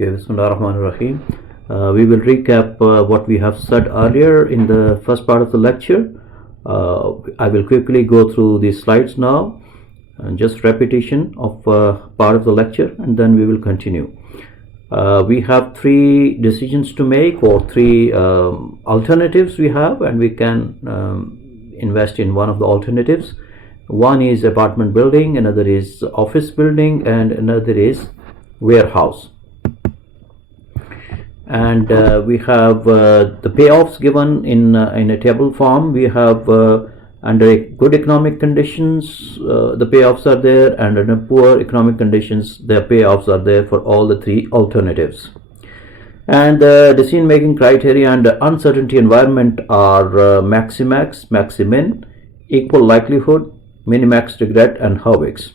Okay, Bismillahirrahmanirrahim. We will recap what we have said earlier in the first part of the lecture. I will quickly go through these slides now, and just repetition of part of the lecture, and then we will continue. We have three decisions to make, or three alternatives we have, and we can invest in one of the alternatives. One is apartment building, another is office building, and another is warehouse. And we have the payoffs given in a table form. We have under good economic conditions the payoffs are there, and under poor economic conditions the payoffs are there for all the three alternatives. And the decision making criteria under uncertainty environment are maximax, maximin, equal likelihood, minimax regret, and Hurwitz.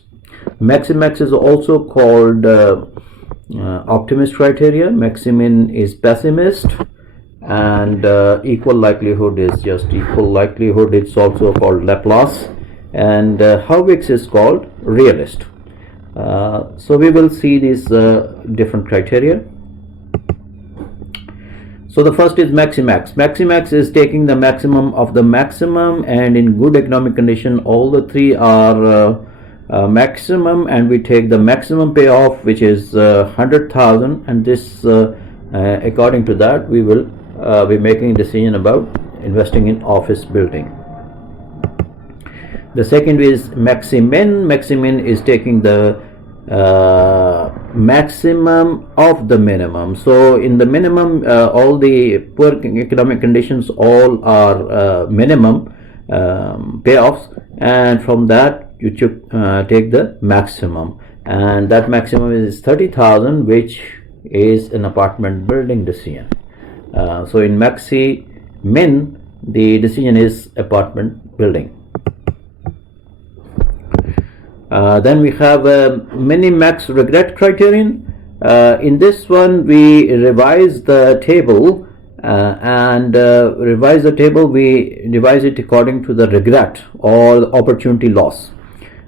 Maximax is also called optimist criteria, maximin is pessimist, and equal likelihood is just equal likelihood. It's also called Laplace, and Hurwitz is called realist. So we will see these different criteria. So the first is maximax. Maximax is taking the maximum of the maximum, and in good economic condition all the three are maximum, and we take the maximum payoff, which is 100,000, and this according to that we will be making a decision about investing in office building. The second is maximin. Maximin is taking the maximum of the minimum. So in the minimum, all the poor economic conditions all are minimum payoffs, and from that you should take the maximum, and that maximum is 30,000, which is an apartment building decision. So in maximin the decision is apartment building. Then we have a minimax regret criterion. In this one we revise the table, we revise it according to the regret or the opportunity loss.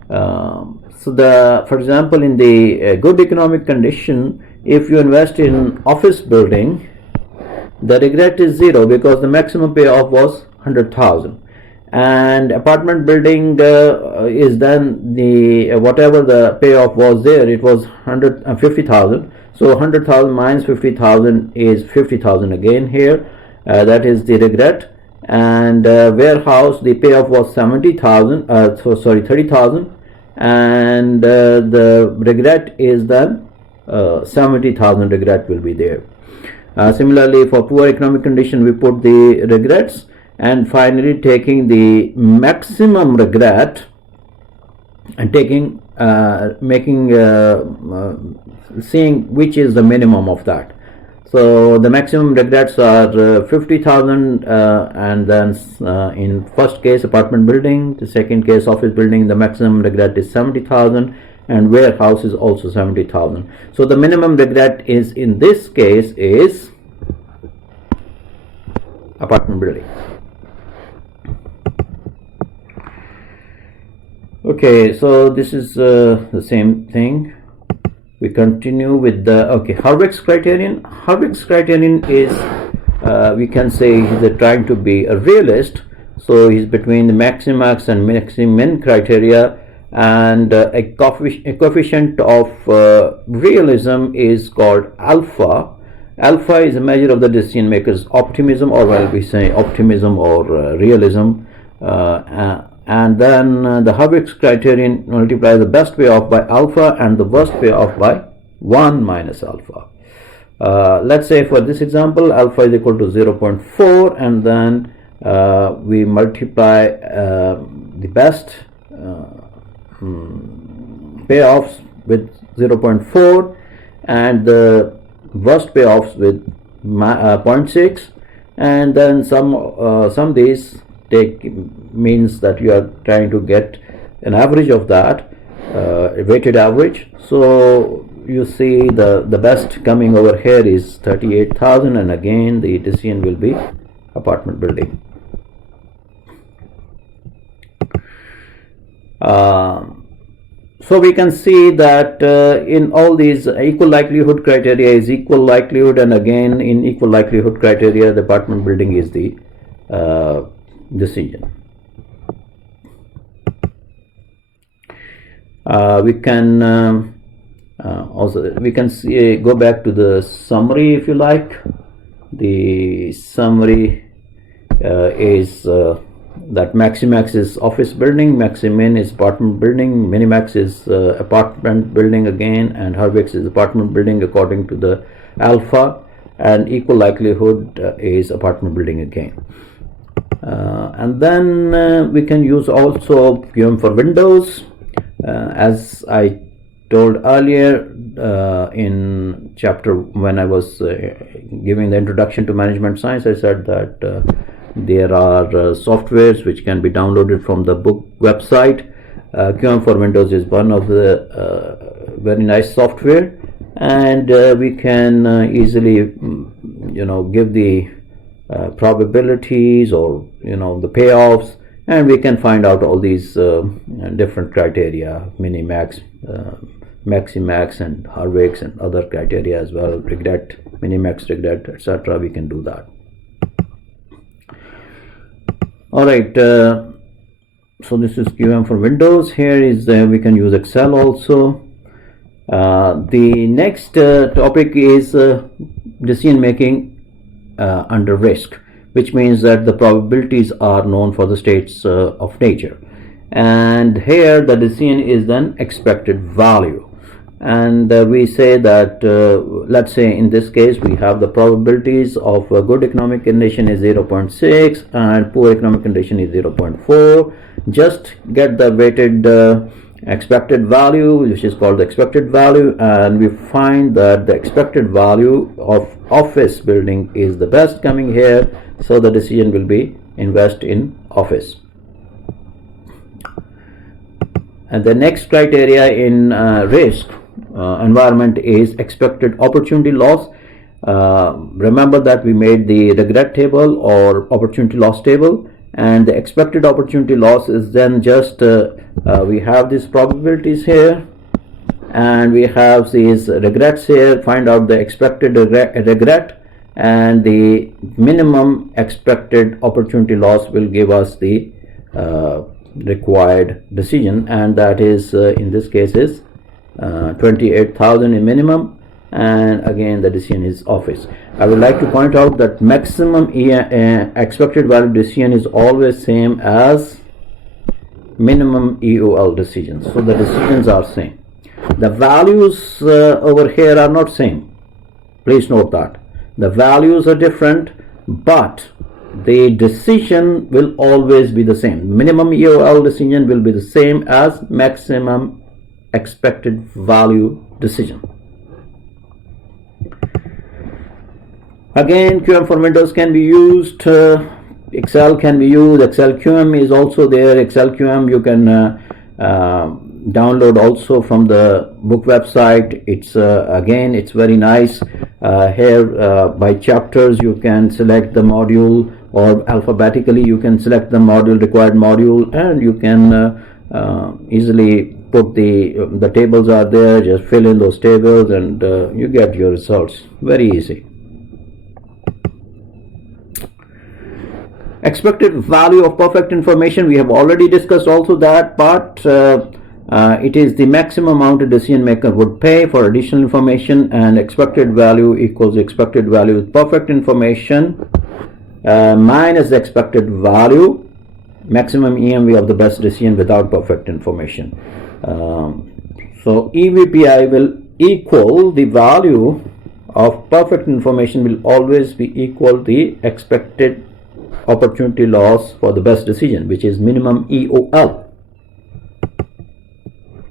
For example, in the good economic condition, if you invest in office building, the regret is 0 because the maximum payoff was 100,000. And apartment building is then the whatever the payoff was there, it was 50,000. So 100,000 minus 50,000 is 50,000 again here. That is the regret. And warehouse, the payoff was 70,000. 30,000, and the regret is then 70,000. Regret will be there. Similarly, for poor economic condition, we put the regrets, and finally taking the maximum regret and taking seeing which is the minimum of that. So the maximum regrets are 50,000, and then in first case apartment building, the second case office building, the maximum regret is 70,000, and warehouse is also 70,000. So the minimum regret is in this case is apartment building. Okay, so this is the same thing. We continue with the Hurwitz criterion. Hurwitz criterion is we can say he's trying to be a realist, so he's between the maximax and maximin criteria, and a coefficient of realism is called alpha. Alpha is a measure of the decision maker's optimism, or we say optimism or realism, and then the Hurwitz criterion multiplies the best payoff by alpha and the worst payoff by 1 minus alpha. Let's say for this example alpha is equal to 0.4, and then we multiply the best payoffs with 0.4 and the worst payoffs with 0.6, and then sum these means that you are trying to get an average of that, a weighted average. So you see the best coming over here is 38,000, and again the decision will be apartment building. So we can see that in all these equal likelihood criteria is equal likelihood, and again in equal likelihood criteria the apartment building is the decision. We can also see, go back to the summary if you like. The summary is that Maximax is office building, Maximin is apartment building, Minimax is apartment building again, and Hurwix is apartment building according to the alpha, and equal likelihood is apartment building again. And then we can use also QM for Windows. As I told earlier in chapter when I was giving the introduction to management science, I said that there are softwares which can be downloaded from the book website. QM for Windows is one of the very nice software, and we can easily give the probabilities or the payoffs, and we can find out all these different criteria, Minimax, Maximax, and Hurwix, and other criteria as well, regret, Minimax, regret, etc. We can do that. Alright, so this is QM for Windows. Here is we can use Excel also. The next topic is decision making under risk, which means that the probabilities are known for the states of nature, and here the decision is then expected value. And we say that let's say in this case we have the probabilities of a good economic condition is 0.6 and poor economic condition is 0.4. just get the weighted expected value, which is called the expected value, and we find that the expected value of office building is the best coming here, so the decision will be invest in office. And the next criteria in risk environment is expected opportunity loss. Remember that we made the regret table or opportunity loss table, and the expected opportunity loss is then just we have these probabilities here and we have these regrets here. Find out the expected regret, and the minimum expected opportunity loss will give us the required decision, and that is in this case is 28,000 in minimum, and again the decision is office. I would like to point out that maximum expected value decision is always same as minimum EOL decisions, so the decisions are same. The values over here are not same, please note that the values are different, but the decision will always be the same. Minimum EOL decision will be the same as maximum expected value decision. Again, QM for Windows can be used, Excel can be used, Excel QM is also there. Excel QM you can download also from the book website. It's again it's very nice. Here by chapters you can select the module, or alphabetically you can select the module, required module, and you can easily put the tables are there, just fill in those tables and you get your results, very easy. Expected value of perfect information, we have already discussed also that, but it is the maximum amount a decision maker would pay for additional information, and expected value equals expected value with perfect information minus the expected value maximum EMV of the best decision without perfect information. So EVPI will equal the value of perfect information will always be equal the expected opportunity loss for the best decision, which is minimum EOL.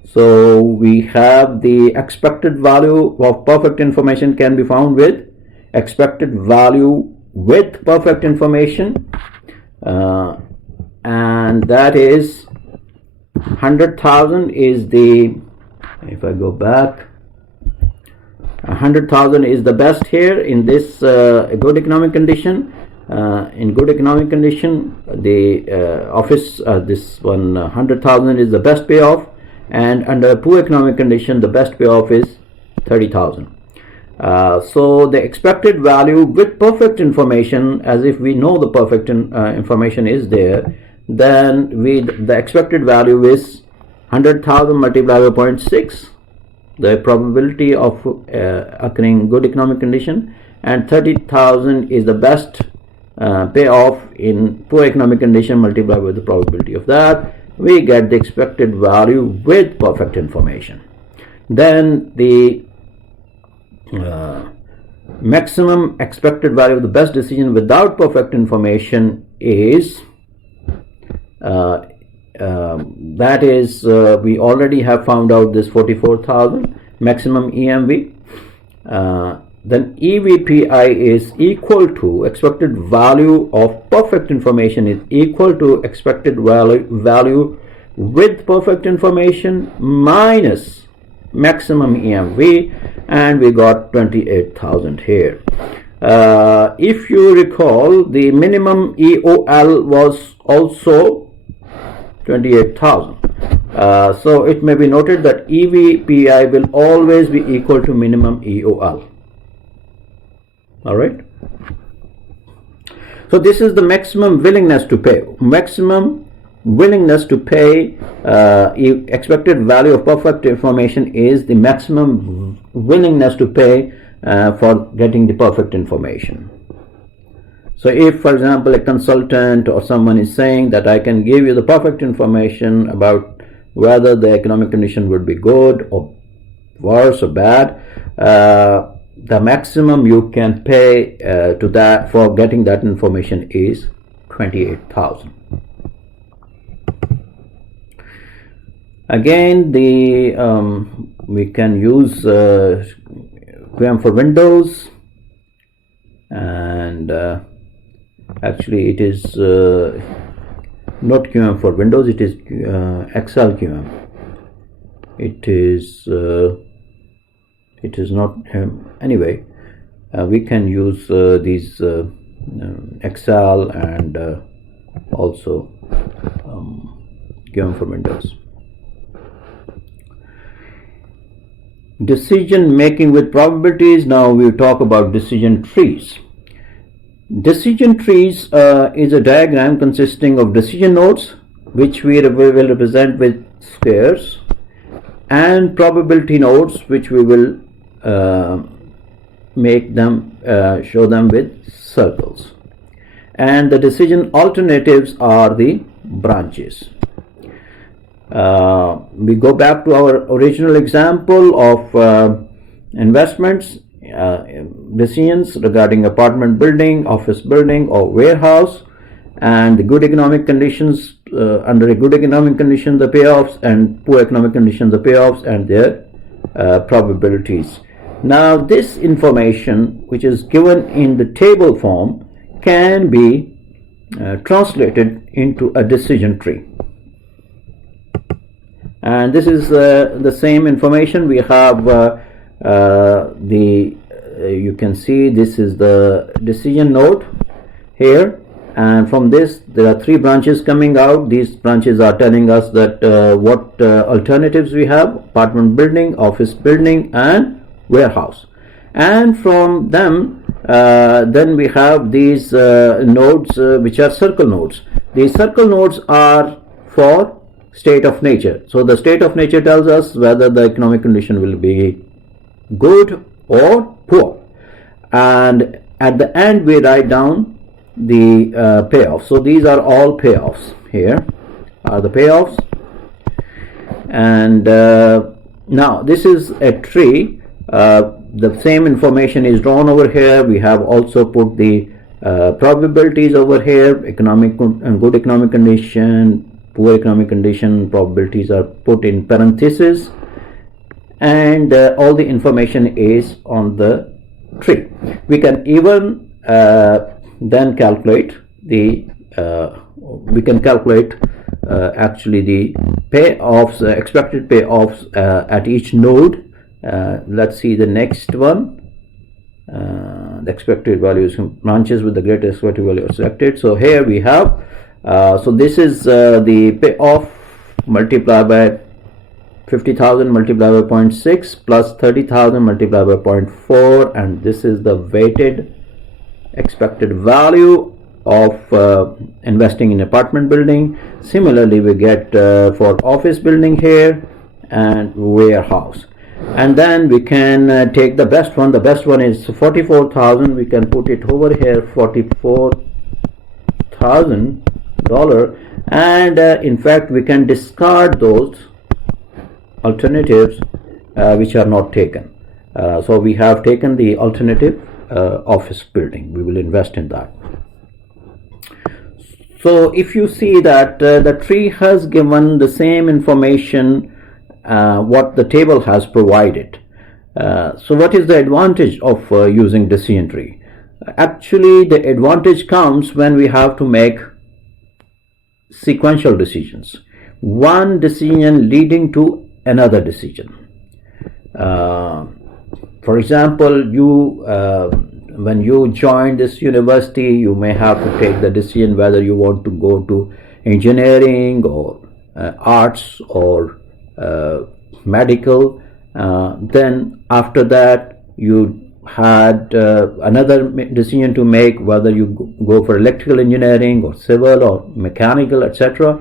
So we have the expected value of perfect information can be found with expected value with perfect information, and that is 100,000 is the, if I go back, 100,000 is the best here in this good economic condition. In good economic condition, the office this one 100,000 is the best payoff, and under poor economic condition the best payoff is 30,000. So the expected value with perfect information, as if we know the perfect information is there, then the expected value is 100,000 multiplied by 0.6, the probability of occurring good economic condition, and 30,000 is the best payoff in poor economic condition multiplied by the probability of that. We get the expected value with perfect information. Then the maximum expected value of the best decision without perfect information is that is we already have found out this 44,000 maximum EMV. Then EVPI is equal to expected value of perfect information is equal to expected value with perfect information minus maximum EMV, and we got 28,000 here. If you recall, the minimum EOL was also 28,000. So it may be noted that EVPI will always be equal to minimum EOL. All right. So this is the maximum willingness to pay. Maximum willingness to pay, expected value of perfect information is the maximum willingness to pay for getting the perfect information. So if, for example, a consultant or someone is saying that I can give you the perfect information about whether the economic condition would be good or worse or bad, the maximum you can pay to that for getting that information is 28,000. Again, the we can use QM for Windows, and actually it is not QM for Windows, it is Excel QM. It is not anyway. We can use these Excel and also QM for Windows. Decision making with probabilities. Now we talk about decision trees. Decision trees is a diagram consisting of decision nodes, which we will represent with squares, and probability nodes, which we will make them show them with circles, and the decision alternatives are the branches. We go back to our original example of investments, decisions regarding apartment building, office building, or warehouse, and the good economic conditions. Under a good economic condition, the payoffs, and poor economic condition, the payoffs and their probabilities. Now, this information, which is given in the table form, can be translated into a decision tree. And this is the same information. We have you can see this is the decision node here, and from this there are three branches coming out. These branches are telling us that what alternatives we have: apartment building, office building, and warehouse. And from them then we have these nodes which are circle nodes. These circle nodes are for state of nature. So the state of nature tells us whether the economic condition will be good or poor, and at the end we write down the payoffs. So these are all payoffs. Here are the payoffs, and now this is a tree. The same information is drawn over here. We have also put the probabilities over here. Economic and good economic condition, poor economic condition, probabilities are put in parentheses, and all the information is on the tree. We can even then calculate the actually the payoffs, expected payoffs at each node. Let's see the next one. The expected values branches with the greatest expected value are selected. So here we have so this is the payoff multiplied by 50,000 multiplied by 0.6 plus 30,000 multiplied by 0.4, and this is the weighted expected value of investing in apartment building. Similarly, we get for office building here and warehouse, and then we can take the best one. The best one is 44,000. We can put it over here, $44,000, and in fact we can discard those alternatives which are not taken. So we have taken the alternative office building. We will invest in that. So if you see that the tree has given the same information what the table has provided. So what is the advantage of using decision tree? Actually, the advantage comes when we have to make sequential decisions. One decision leading to another decision. For example, when you join this university, you may have to take the decision whether you want to go to engineering or arts or medical. Then after that, you had another decision to make, whether you go for electrical engineering or civil or mechanical, etc.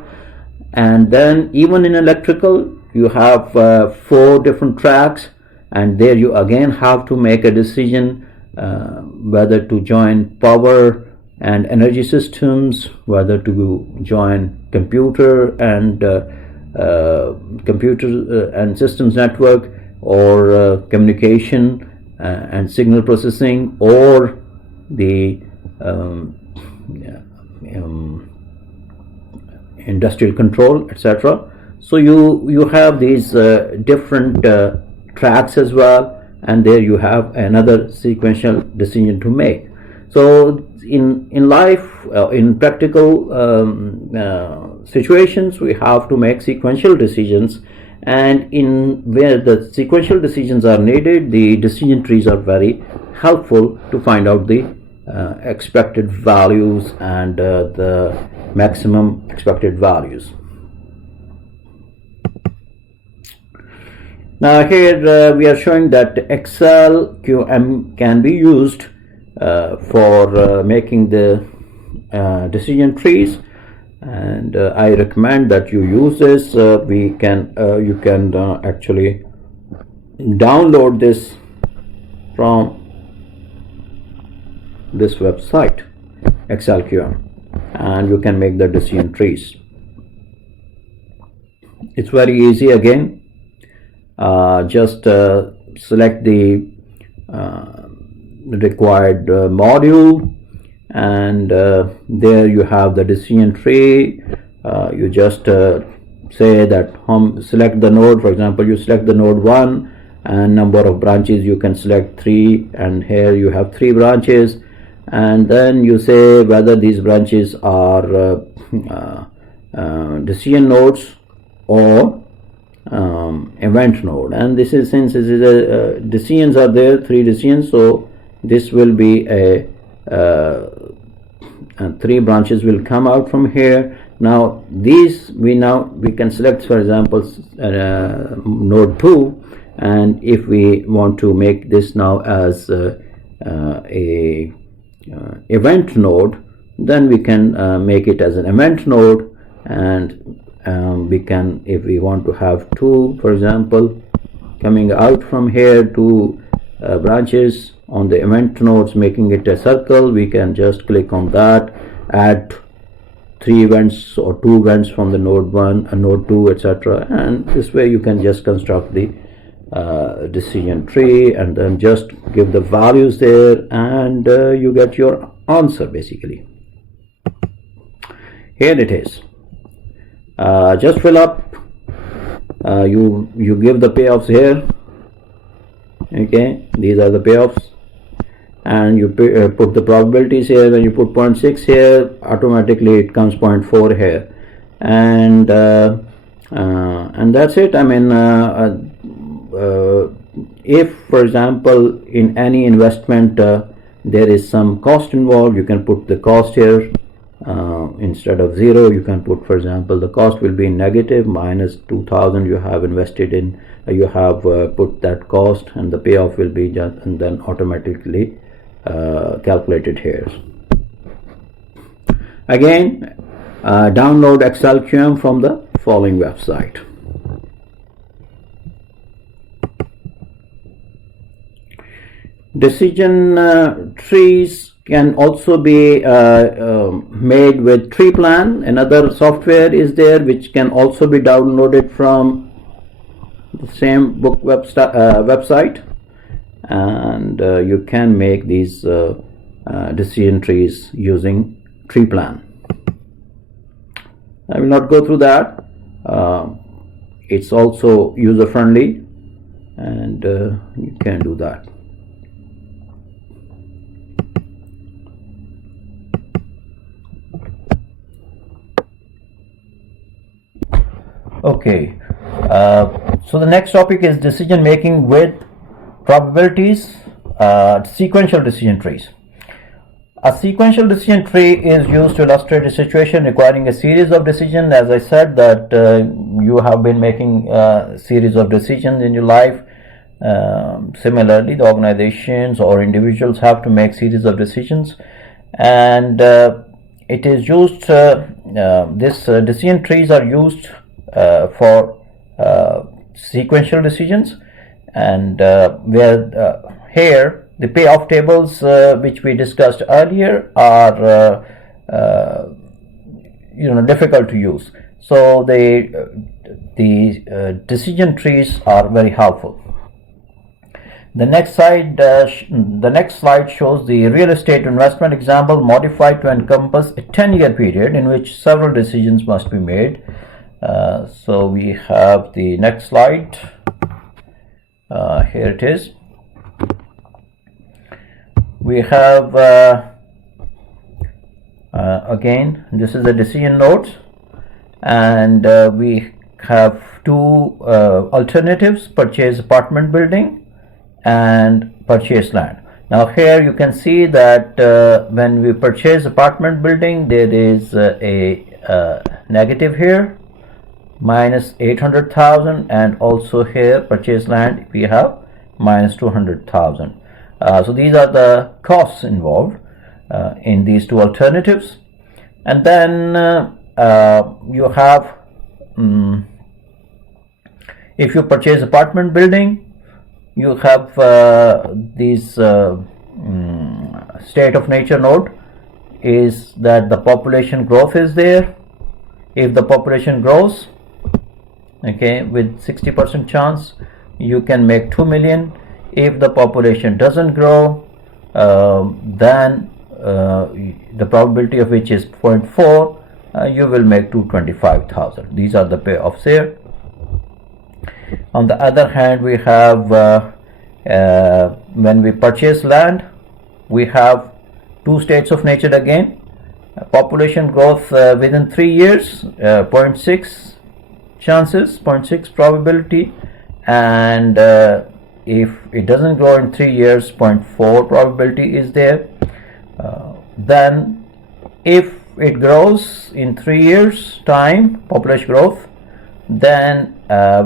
And then even in electrical, you have 4 different tracks, and there you again have to make a decision whether to join power and energy systems, whether to join computer and systems network, or communication and signal processing, or the industrial control, etc. So you have these different tracks as well, and there you have another sequential decision to make. So in life, in practical situations, we have to make sequential decisions, and in where the sequential decisions are needed, the decision trees are very helpful to find out the expected values and the maximum expected values. Now here we are showing that XLQM can be used for making the decision trees, and I recommend that you use this. You can actually download this from this website, XLQM, and you can make the decision trees. It's very easy. Again, just select the required module, and there you have the decision tree. You just say that select the node. For example, you select the node 1, and number of branches you can select 3, and here you have 3 branches, and then you say whether these branches are decision nodes or event node. And this is, since this is a decisions are there, 3 decisions, so this will be a 3 branches will come out from here. Now these we can select, for example, node 2, and if we want to make this now as a event node, then we can make it as an event node, and we can, if we want to have 2, for example, coming out from here, 2 branches on the event nodes, making it a circle, we can just click on that, add 3 events or 2 events from the node 1 and node 2, etc. And this way you can just construct the decision tree, and then just give the values there, and you get your answer basically. Here it is. Just fill up. You give the payoffs here. Okay, these are the payoffs, and you put the probabilities here. When you put 0.6 here, automatically it comes 0.4 here, and that's it. I mean, if, for example, in any investment there is some cost involved, you can put the cost here, Instead of 0, you can put, for example, the cost will be negative minus 2000 you have invested in, you have put that cost, and the payoff will be just, and then automatically calculated here. Again, download ExcelQM from the following website. Decision trees can also be made with TreePlan. Another software is there which can also be downloaded from the same book website, and you can make these decision trees using TreePlan. I will not go through that. It's also user friendly, and you can do that. Okay, so the next topic is decision making with probabilities, sequential decision trees. A sequential decision tree is used to illustrate a situation requiring a series of decisions. As I said, that you have been making a series of decisions in your life. Similarly, the organizations or individuals have to make series of decisions, and it is used, this decision trees are used for sequential decisions, and here the payoff tables which we discussed earlier are difficult to use, so the decision trees are very helpful. The next slide shows the real estate investment example modified to encompass a 10-year period in which several decisions must be made. So we have the next slide. Here it is. We have again, this is the decision notes, and we have two alternatives: purchase apartment building and purchase land. Now here you can see that when we purchase apartment building, there is a negative here, minus 800,000, and also here purchase land we have minus 200,000. So these are the costs involved in these two alternatives. And then you have, if you purchase apartment building, you have these state of nature node is that the population growth is there. If the population grows, okay, with 60% chance, you can make 2 million. If the population doesn't grow, then the probability of which is 0.4, you will make 225,000. These are the payoffs here. On the other hand, we have when we purchase land, we have two states of nature again. Population growth within 3 years, 0.6 chances, 0.6 probability, and if it doesn't grow in 3 years, 0.4 probability is there. Then if it grows in 3 years time, population growth, then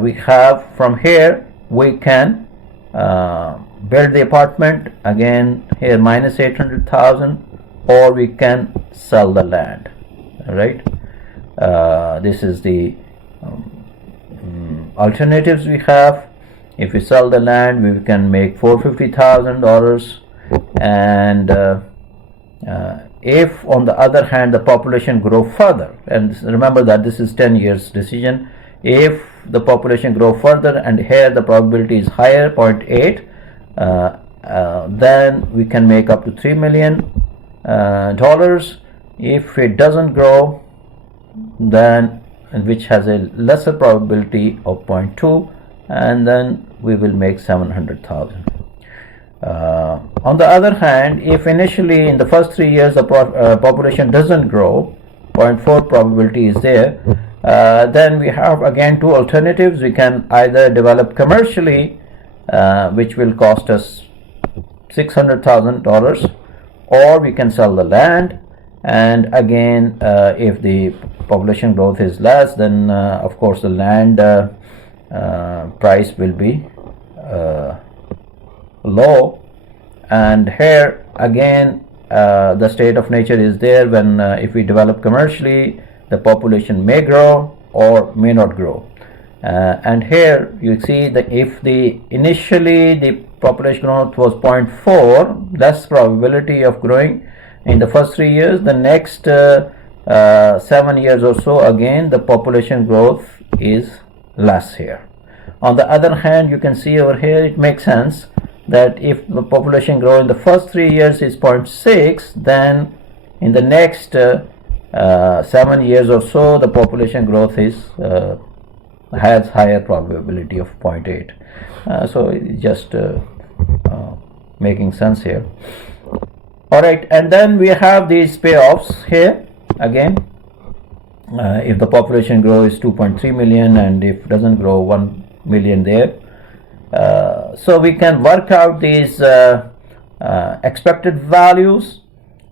we have from here we can build the apartment again here minus 800,000, or we can sell the land. All right, this is the alternatives we have. If we sell the land, we can make $450,000, and if on the other hand the population grow further, and remember that this is 10 years decision, if the population grow further and here the probability is higher, 0.8, then we can make up to $3 million. If it doesn't grow, then, which has a lesser probability of 0.2, and then we will make 700,000. On the other hand, if initially in the first 3 years the population doesn't grow, 0.4 probability is there, then we have again two alternatives. We can either develop commercially, which will cost us $600,000, or we can sell the land, And again, if the population growth is less, then of course the land price will be low. And here again, the state of nature is there. When if we develop commercially, the population may grow or may not grow. And here you see that if the initially the population growth was 0.4, less probability of growing in the first 3 years, the next 7 years or so, again the population growth is less here. On the other hand, you can see over here it makes sense that if the population growth in the first 3 years is 0.6, then in the next 7 years or so, the population growth is has higher probability of 0.8. So it's just making sense here. All right, and then we have these payoffs here again. If the population growth is 2.3 million and if it doesn't grow 1 million there, so we can work out these expected values,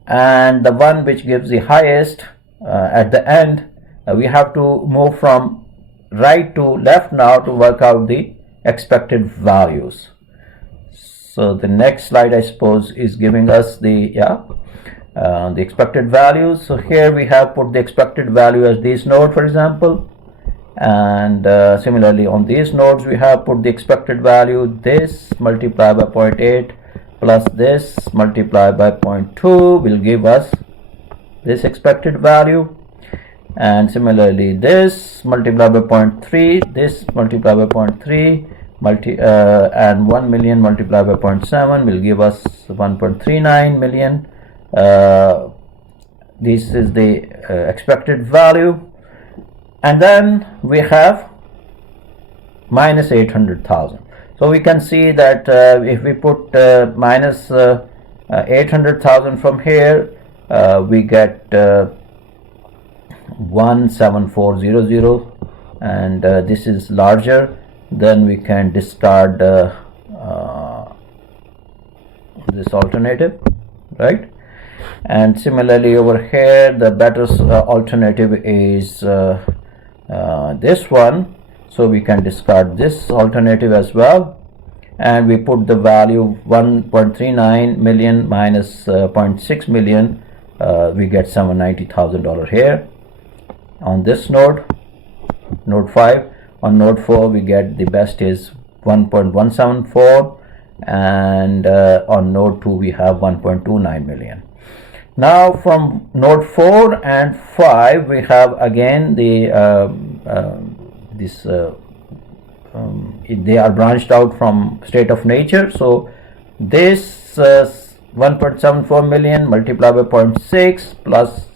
and the one which gives the highest at the end, we have to move from right to left now to work out the expected values. So the next slide, I suppose, is giving us the expected values. So here we have put the expected value as this node, for example, and similarly on these nodes we have put the expected value, this multiplied by 0.8 plus this multiplied by 0.2 will give us this expected value. And similarly this multiplied by 0.3, this multiplied by 0.3, and 1 million multiplied by 0.7 will give us 1.39 million. This is the expected value. And then we have minus 800,000. So we can see that if we put minus 800,000 from here, we get 17400, and this is larger. Then we can discard this alternative, right? And similarly over here, the better alternative is this one, so we can discard this alternative as well. And we put the value 1.39 million minus 0.6 million, we get $790,000 here on this node, node 5. On node 4 we get the best is 1.174, and on node 2 we have 1.29 million. Now from node 4 and 5 we have again the they are branched out from state of nature. So this 1.74 million multiplied by 0.6 plus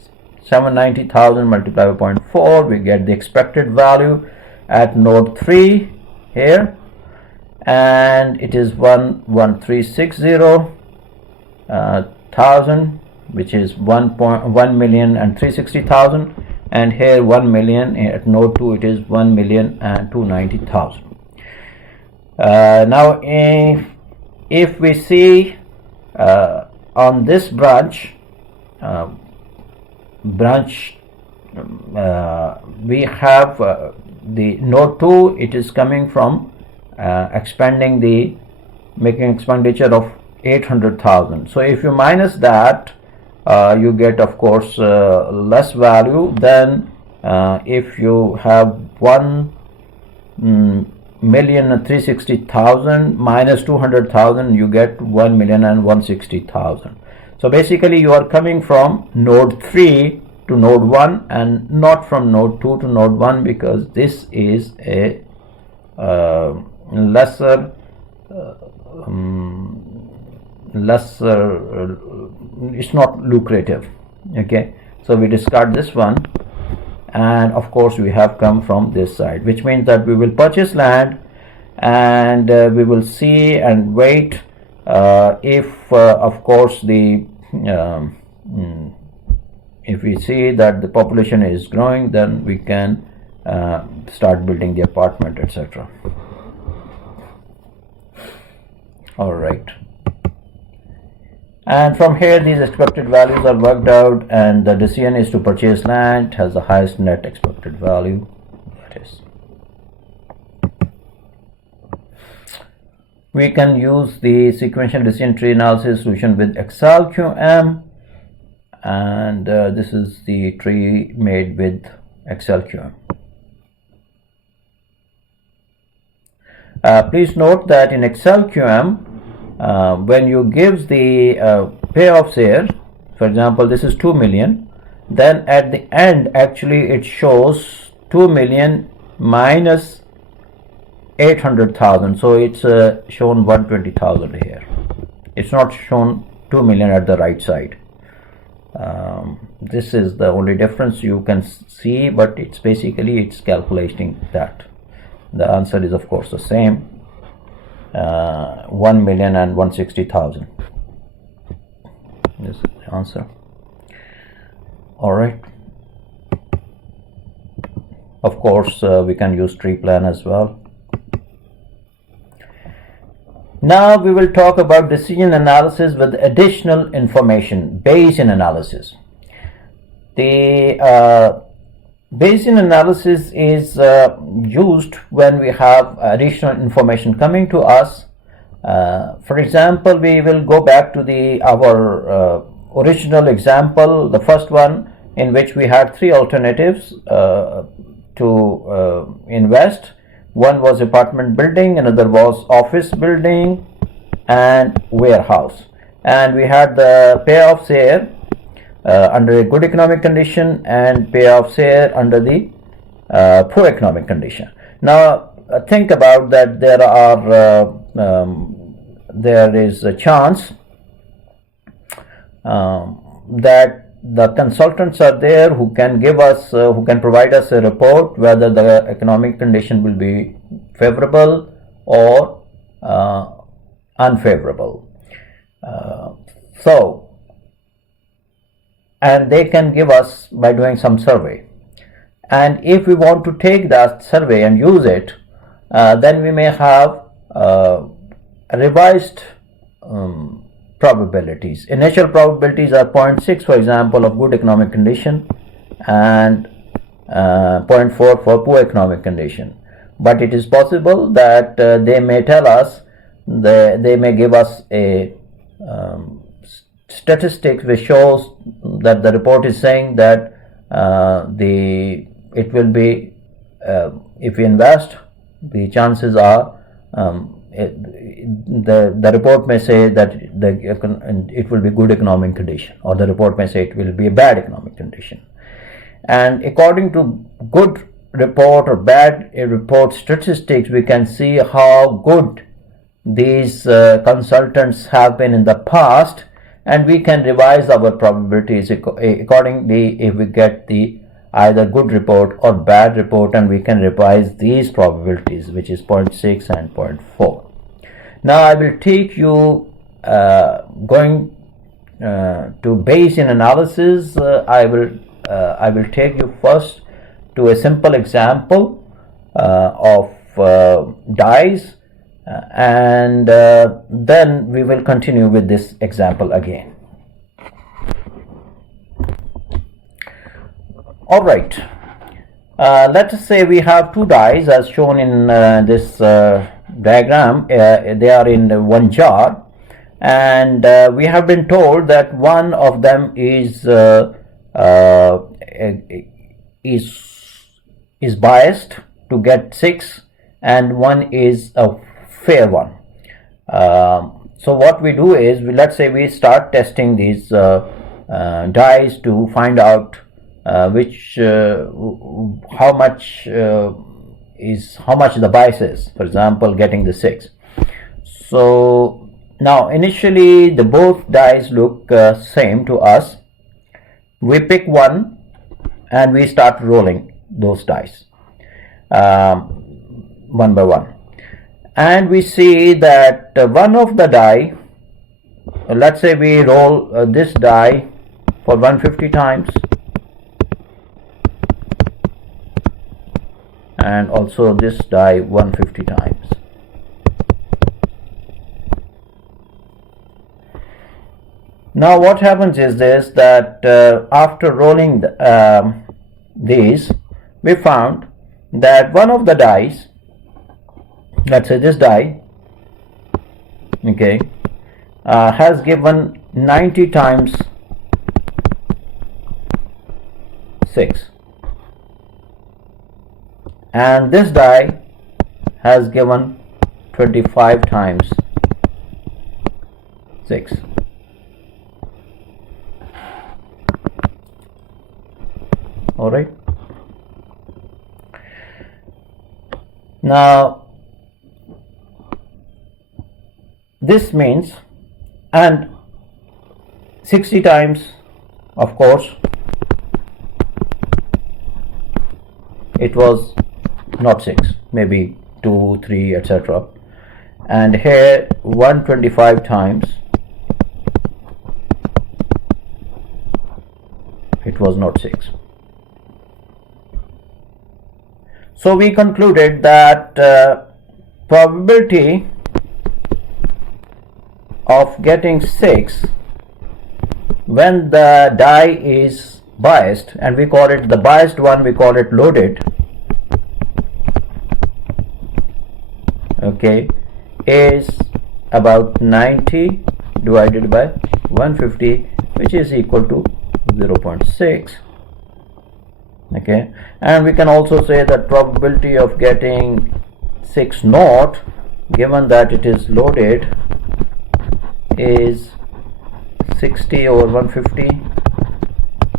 790,000 multiplied by 0.4, we get the expected value at node 3 here, and it is 1,360,000, which is 1,360,000, and here 1 million at node 2, it is 1,290,000. Now if we see on this branch, we have the node 2, it is coming from making expenditure of 800,000. So if you minus that, you get of course less value than if you have 1,360,000 minus 200,000, you get 1,160,000. So basically you are coming from node 3 to node 1 and not from node 2 to node 1, because this is a lesser it's not lucrative. Okay, so we discard this one, and of course we have come from this side, which means that we will purchase land and we will see and wait if of course the if we see that the population is growing, then we can start building the apartment, etc. All right. And from here these expected values are worked out, and the decision is to purchase land has the highest net expected value. That is, we can use the sequential decision tree analysis solution with Excel QM, and this is the tree made with Excel QM. Please note that in Excel QM, when you give the payoffs here, for example, this is 2 million, then at the end actually it shows 2 million minus 800,000. So it's shown 120,000 here. It's not shown 2 million at the right side. This is the only difference you can see, but it's basically it's calculating that. The answer is of course the same, 1,160,000. This is the answer. All right. Of course, we can use tree plan as well. Now we will talk about decision analysis with additional information, Bayesian analysis. The Bayesian analysis is used when we have additional information coming to us. For example, we will go back to our original example, the first one, in which we had three alternatives to invest. One was apartment building, another was office building, and warehouse. And we had the payoffs here under a good economic condition, and payoffs here under the poor economic condition. Now think about that there is a chance that the consultants are there who can give us, who can provide us a report whether the economic condition will be favorable or unfavorable. And they can give us by doing some survey. And if we want to take that survey and use it, then we may have revised probabilities. Initial probabilities are 0.6, for example, of good economic condition, and 0.4 for poor economic condition. But it is possible that they may tell us, they may give us a statistics which shows that the report is saying that it will be, if we invest, the chances are the report may say that it will be good economic condition, or the report may say it will be a bad economic condition. And according to good report or bad report statistics, we can see how good these consultants have been in the past, and we can revise our probabilities accordingly if we get the either good report or bad report, and we can revise these probabilities, which is 0.6 and 0.4. Now I will take you going to Bayesian analysis. I will take you first to a simple example of dies, and then we will continue with this example again. All right, let us say we have two dies as shown in this diagram. They are in one jar, and we have been told that one of them is biased to get 6, and one is a fair one. So what we do is, let's say we start testing these dies to find out how much the bias is, for example getting the 6. So now initially both dies look same to us. We pick one and we start rolling those dice one by one, and we see that one of the die, let's say we roll this die for 150 times, and also this die 150 times. Now what happens is this, that after rolling these, we found that one of the dice, let's say this die, okay, has given 90 times 6, and this die has given 25 times 6. All right. Now this means, and 60 times, of course, it was not 6, maybe 2, 3, etc. And here 125 times, it was not 6. So we concluded that probability of getting 6 when the die is biased, and we call it the biased one, we call it loaded, okay, is about 90 divided by 150, which is equal to 0.6. okay, and we can also say that probability of getting 6 naught, given that it is loaded, is 60 over 150,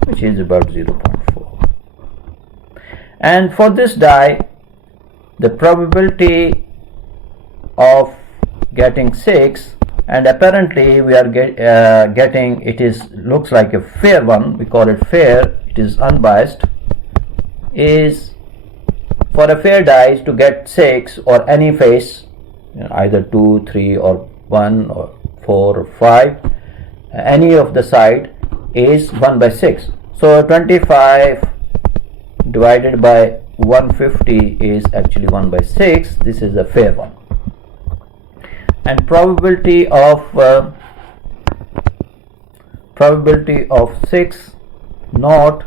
which is about 0.4. And for this die, the probability of getting 6, and apparently we are getting, it is looks like a fair one, we call it fair, it is unbiased, is for a fair die to get 6 or any face, either 2, 3 or 1 or 4 or 5, any of the side, is 1 by 6. So 25 divided by 150 is actually 1 by 6. This is a fair one. And probability of 6 naught,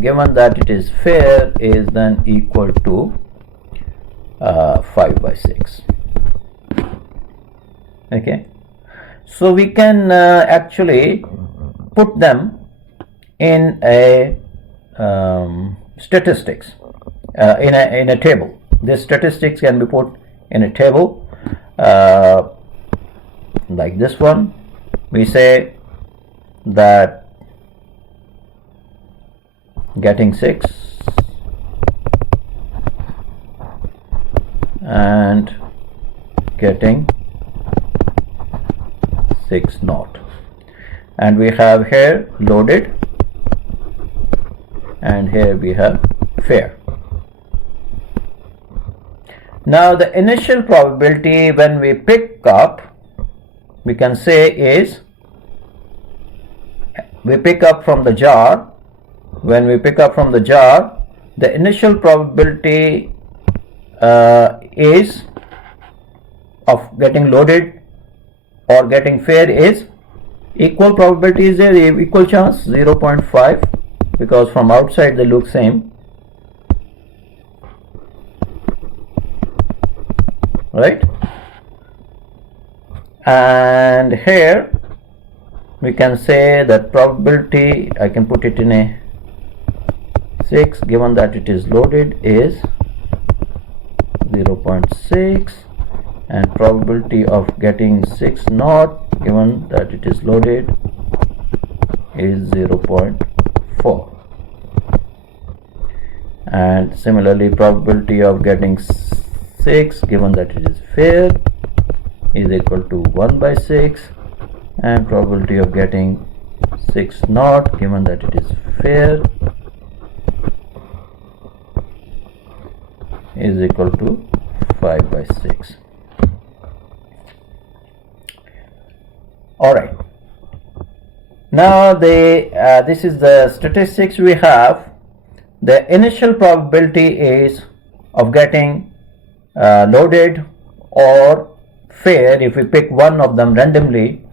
given that it is fair, is then equal to 5 by 6. okay, so we can actually put them in a statistics, in a table. This statistics can be put in a table like this one. We say that getting 6 and getting 6 naught, and we have here loaded, and here we have fair. Now the initial probability when we pick up, we can say is, we pick up from the jar. When we pick up from the jar, the initial probability is of getting loaded or getting fair is equal probability, is there, equal chance, 0.5, because from outside they look same, right? And here we can say that probability, I can put it in a 6, given that it is loaded, is 0.6, and probability of getting 6 naught, given that it is loaded, is 0.4. And similarly, probability of getting 6, given that it is fair, is equal to 1 by 6, and probability of getting 6 naught, given that it is fair, is equal to 5 by 6. Alright, now this is the statistics we have. The initial probability is of getting loaded or fair, if we pick one of them randomly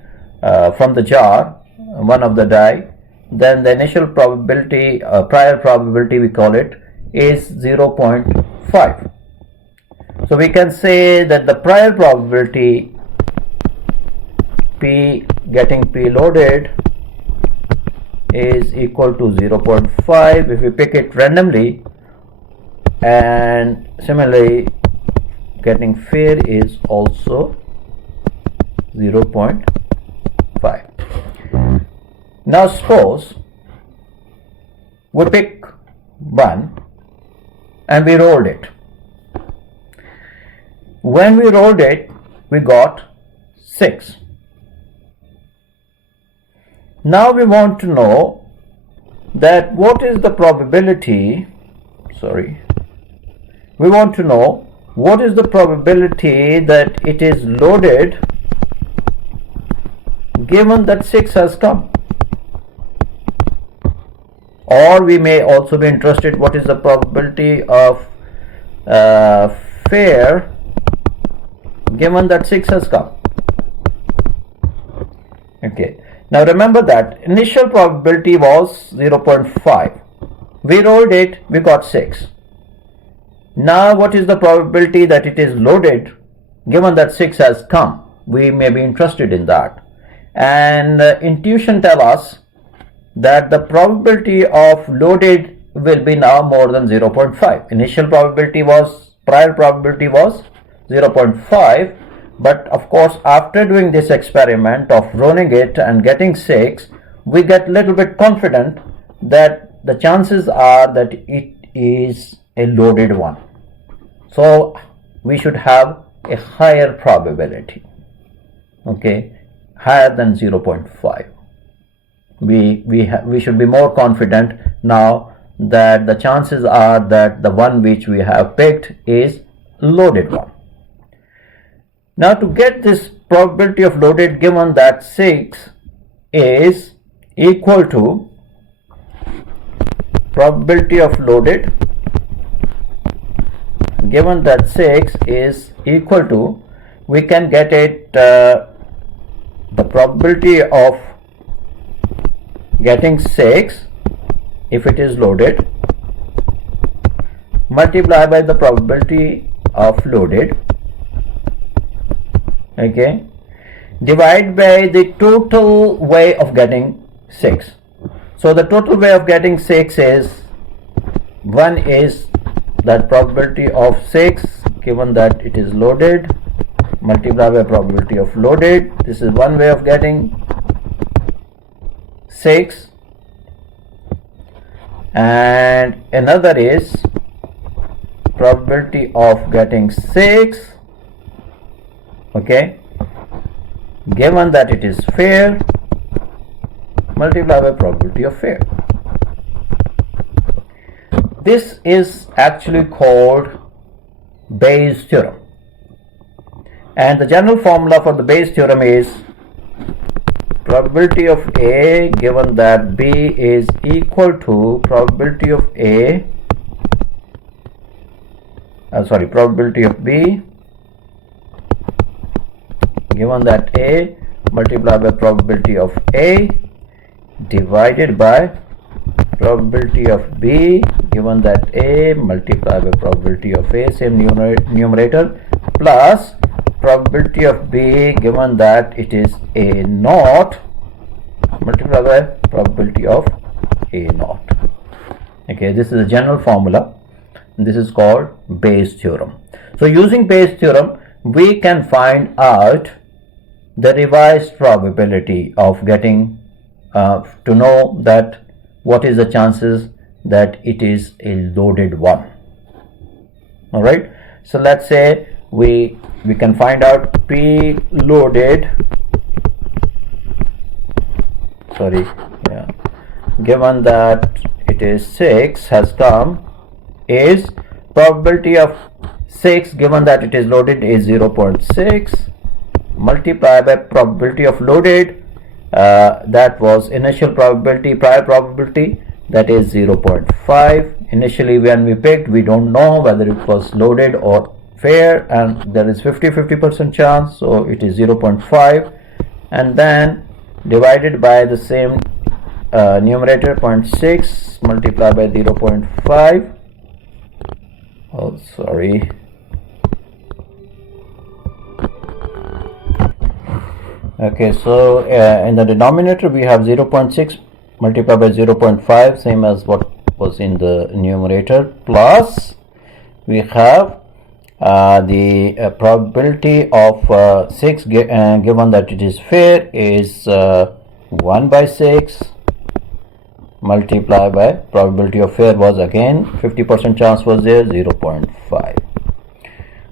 from the jar, one of the die, then the initial probability, prior probability we call it, is 0.5. So we can say that the prior probability P getting P loaded is equal to 0.5 if we pick it randomly, and similarly getting fair is also 0.5. Now suppose we pick 1 and we rolled it. When we rolled it, we got 6. Now we want to know that what is the probability, we want to know what is the probability that it is loaded given that 6 has come. Or we may also be interested what is the probability of fair given that 6 has come. Okay. Now remember that initial probability was 0.5. We rolled it, we got 6. Now what is the probability that it is loaded given that 6 has come? We may be interested in that. And intuition tells us that the probability of loaded will be now more than 0.5. Initial probability was, prior probability was 0.5. But of course, after doing this experiment of rolling it and getting 6, we get a little bit confident that the chances are that it is a loaded one. So we should have a higher probability, okay, higher than 0.5. We should be more confident now that the chances are that the one which we have picked is loaded one. Now to get this probability of loaded given that 6 is equal to probability of loaded given that 6 is equal to, we can get it the probability of getting 6 if it is loaded multiply by the probability of loaded, okay, divide by the total way of getting 6. So the total way of getting 6 is, one is that probability of 6 given that it is loaded multiply by probability of loaded. This is one way of getting 6, and another is probability of getting 6, okay, given that it is fair multiply by probability of fair. This is actually called Bayes' theorem, and the general formula for the Bayes' theorem is probability of A given that B is equal to probability of A, probability of B given that A multiplied by probability of A divided by probability of B given that A multiplied by probability of A, same numerator, plus probability of B given that it is A naught multiplied by probability of A naught. Okay, this is a general formula. This is called Bayes' theorem. So using Bayes' theorem, we can find out the revised probability of getting to know that what is the chances that it is a loaded one. All right, so let's say we can find out P loaded, given that it is 6 has come, is probability of 6 given that it is loaded is 0.6 multiplied by probability of loaded, that was initial probability, prior probability, that is 0.5. Initially when we picked, we don't know whether it was loaded or fair, and there is 50% chance, so it is 0.5, and then divided by the same numerator 0.6 multiplied by 0.5. Oh, sorry. Okay, so in the denominator we have 0.6 multiplied by 0.5, same as what was in the numerator, plus we have the probability of 6 given that it is fair is 1 by 6 multiplied by probability of fair was again 50% chance was there, 0.5.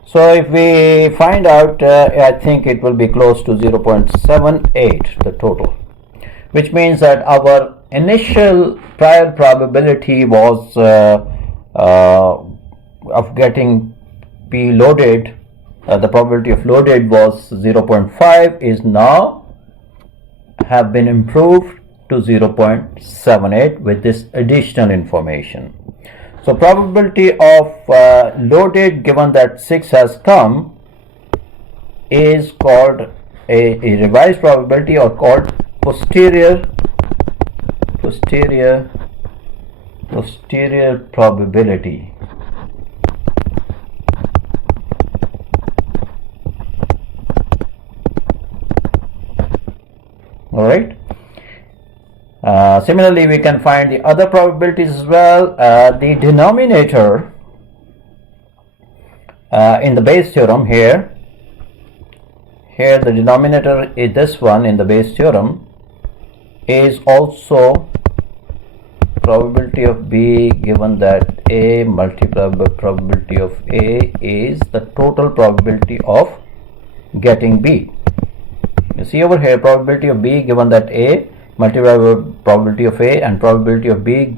So if we find out, I think it will be close to 0.78 the total, which means that our initial prior probability was of getting P loaded, the probability of loaded was 0.5, is now have been improved to 0.78 with this additional information. So probability of loaded given that 6 has come is called a revised probability, or called posterior probability. All right. Similarly, we can find the other probabilities as well. The denominator in the Bayes theorem here the denominator is this one in the Bayes theorem is also probability of B given that A multiplied by probability of A is the total probability of getting B. You see over here, probability of B given that A multiplied by probability of A, and probability of B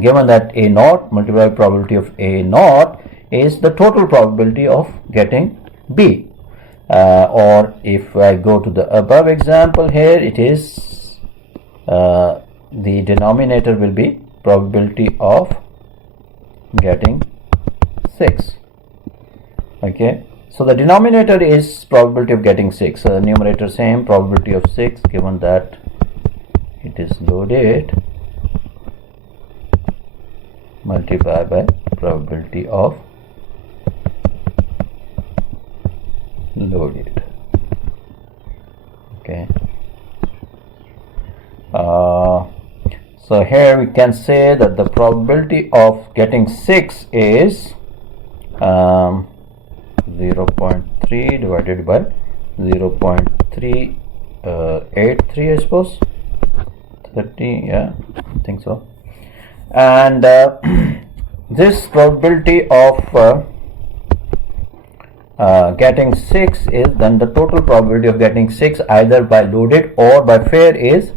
given that A naught multiplied by probability of A naught is the total probability of getting B. Or if I go to the above example here, it is the denominator will be probability of getting 6. Okay, so the denominator is probability of getting 6, so the numerator same, probability of 6 given that it is loaded multiplied by probability of loaded. Okay, so here we can say that the probability of getting 6 is 0.3 divided by 0.383, I suppose 30, yeah, I think so. And this probability of getting 6 is then the total probability of getting 6 either by loaded or by fair is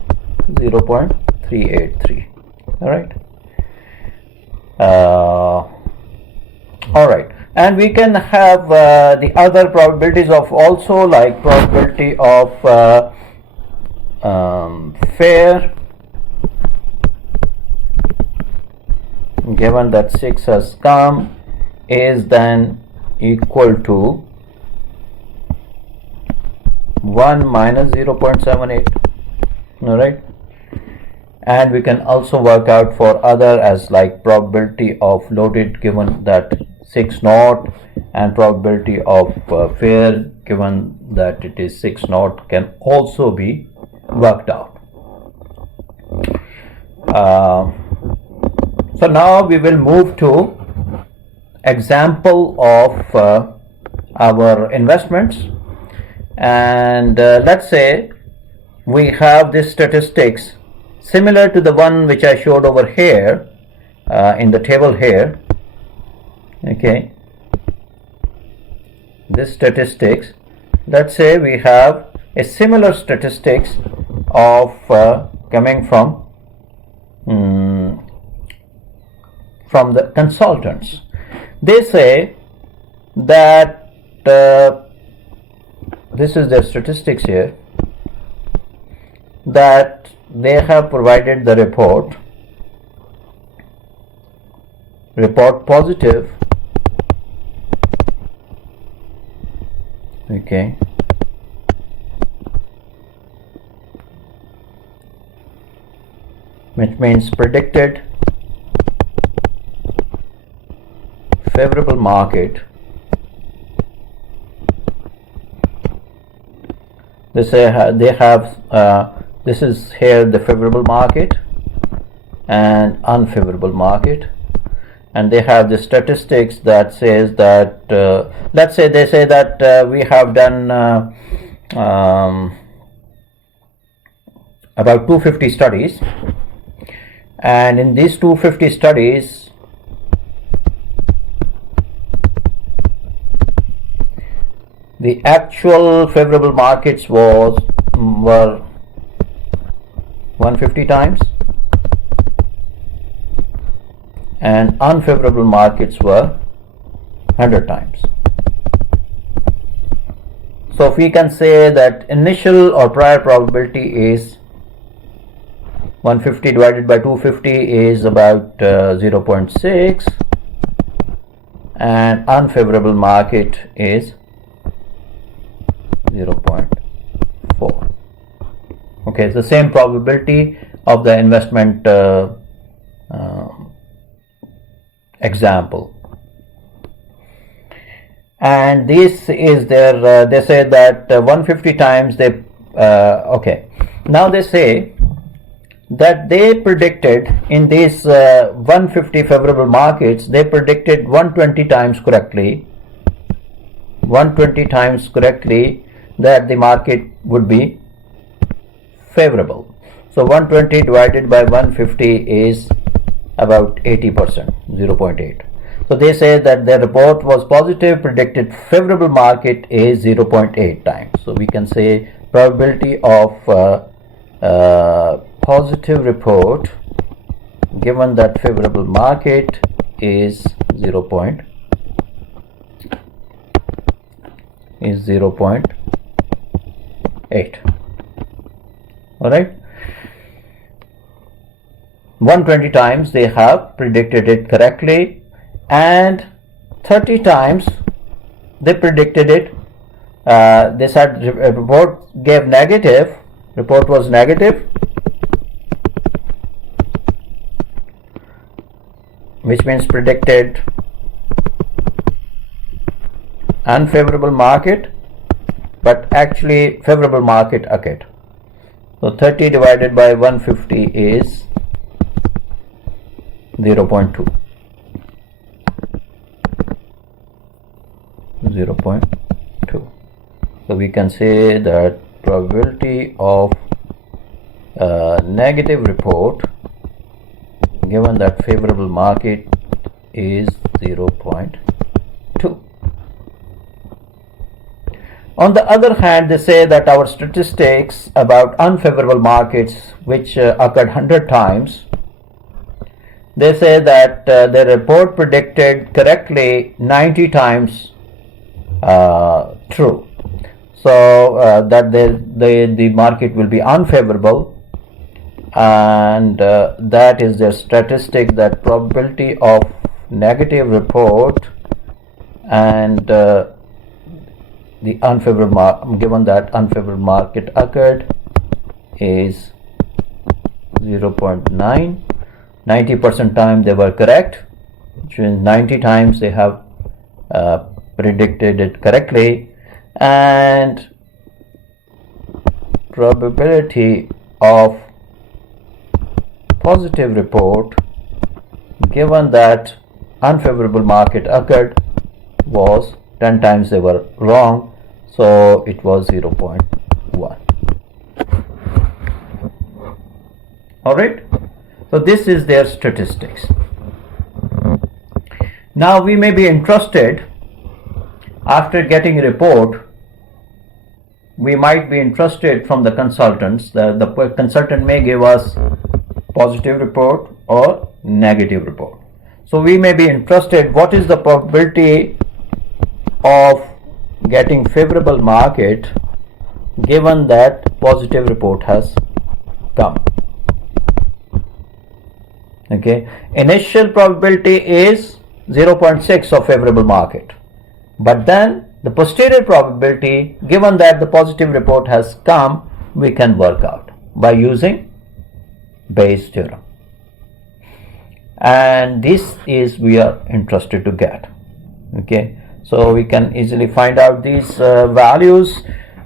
0.383. all right. All right, and we can have the other probabilities of also, like probability of fair given that 6 has come is then equal to 1 minus 0.78. all right, and we can also work out for other as like probability of loaded given that 6 naught, and probability of fair given that it is 6 naught can also be worked out. So now we will move to example of our investments, and let's say we have this statistics similar to the one which I showed over here in the table here. Okay, this statistics, let's say we have a similar statistics of coming from the consultants. They say that this is their statistics here, that they have provided the report positive. Okay, which means predicted favorable market. They say they have this is here the favorable market and unfavorable market, and they have the statistics that says that let's say they say that we have done about 250 studies, and in these 250 studies the actual favorable markets were 150 times and unfavorable markets were 100 times. So if we can say that initial or prior probability is 150 divided by 250 is about 0.6, and unfavorable market is 0.4. Okay, it's the same probability of the investment example. And this is their they say that 150 times they okay, now they say that they predicted in these 150 favorable markets, they predicted 120 times correctly that the market would be favorable. So 120 divided by 150 is about 80%, 0.8. So they say that their report was positive, predicted favorable market is 0.8 times. So we can say probability of positive report given that favorable market is 0.8. All right, 120 times they have predicted it correctly, and 30 times they predicted it they said report gave negative, report was negative, which means predicted unfavorable market, but actually favorable market occurred. So 30 divided by 150 is 0.2. 0.2. So we can say that probability of negative report given that favorable market is 0.2. On the other hand, they say that our statistics about unfavorable markets, which occurred 100 times, they say that the report predicted correctly 90 times true. So that the market will be unfavorable, and that is their statistic, that probability of negative report and the unfavorable given that unfavorable market occurred is 0.9. 90% time they were correct, which means 90 times they have predicted it correctly, and probability of positive report given that unfavorable market occurred was 10 times they were wrong, so it was 0.1. All right, so this is their statistics. Now we may be interested, after getting a report, we might be interested from the consultants. The consultant may give us positive report or negative report. So we may be interested, what is the probability of getting favorable market given that positive report has come. Okay, initial probability is 0.6 of favorable market, but then the posterior probability given that the positive report has come, we can work out by using Bayes theorem, and this is we are interested to get. Okay, so we can easily find out these values.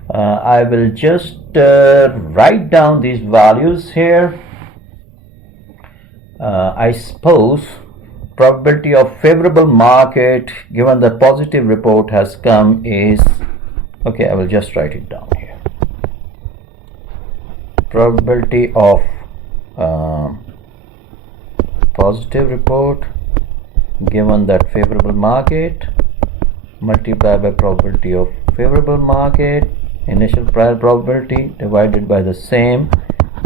I will just write down these values here. I suppose probability of favorable market given the positive report has come is, okay, I will just write it down here. Probability of positive report given that favorable market multiplied by probability of favorable market, initial prior probability divided by the same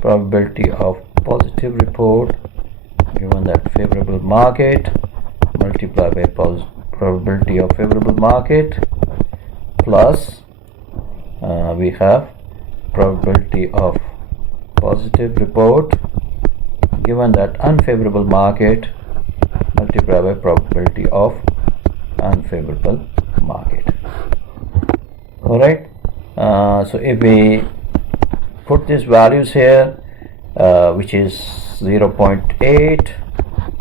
probability of positive report given that favorable market multiplied by probability of favorable market plus we have probability of positive report given that unfavorable market multiplied by probability of unfavorable market. All right, so if we put these values here, which is 0.8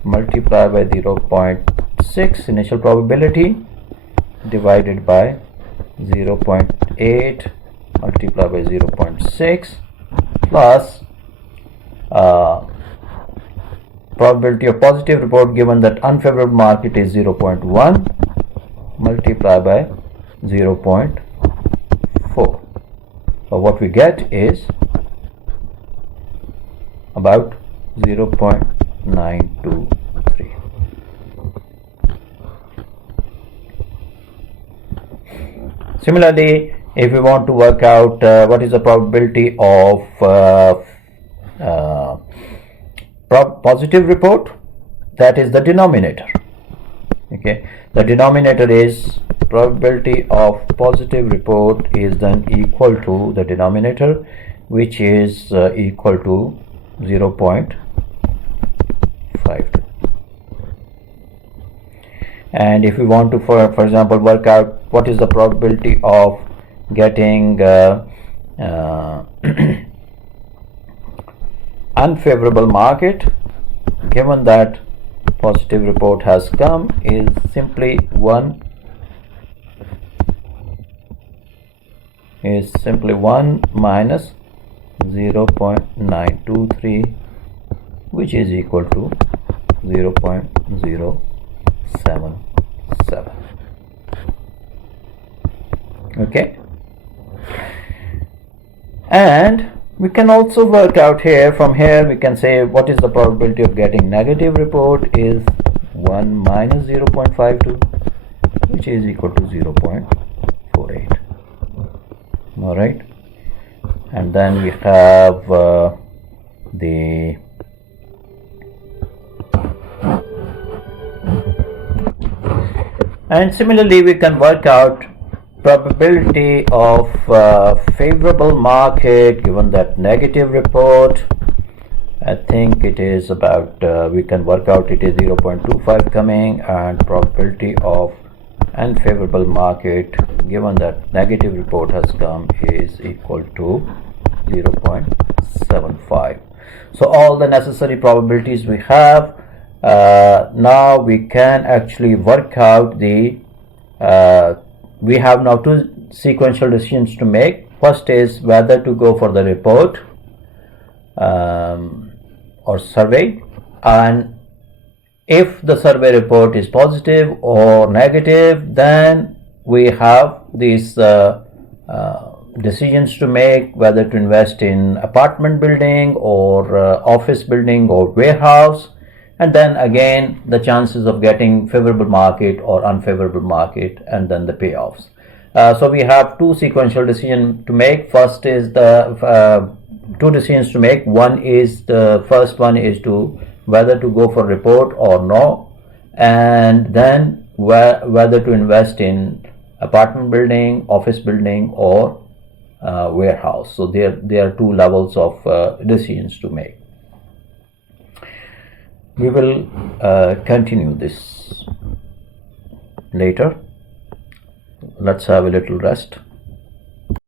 multiplied by 0.6 initial probability divided by 0.8 multiplied by 0.6 plus probability of positive report given that unfavorable market is 0.1 multiplied by 0.4. So what we get is about 0.923. Similarly, if we want to work out what is the probability of positive report, that is the denominator. Okay, the denominator is probability of positive report is then equal to the denominator, which is equal to 0.52. And if we want to, for example, work out what is the probability of getting unfavorable market given that positive report has come, is simply 1 minus 0.923, which is equal to 0.077. Okay, and we can also work out here, from here we can say what is the probability of getting negative report is 1 minus 0.52, which is equal to 0.48. All right, and then we have the and similarly we can work out probability of favorable market given that negative report. I think it is about we can work out it is 0.25 coming, and probability of unfavorable market given that negative report has come is equal to 0.75. So all the necessary probabilities we have. Now we can actually work out the we have now two sequential decisions to make. First is whether to go for the report or survey, and if the survey report is positive or negative, then we have these decisions to make whether to invest in apartment building or office building or warehouse, and then again the chances of getting favorable market or unfavorable market, and then the payoffs. So we have two sequential decisions to make. First is the two decisions to make. One is the first one is to whether to go for report or no, and then whether to invest in apartment building, office building, or warehouse. So there are two levels of decisions to make. We will continue this later. Let's have a little rest.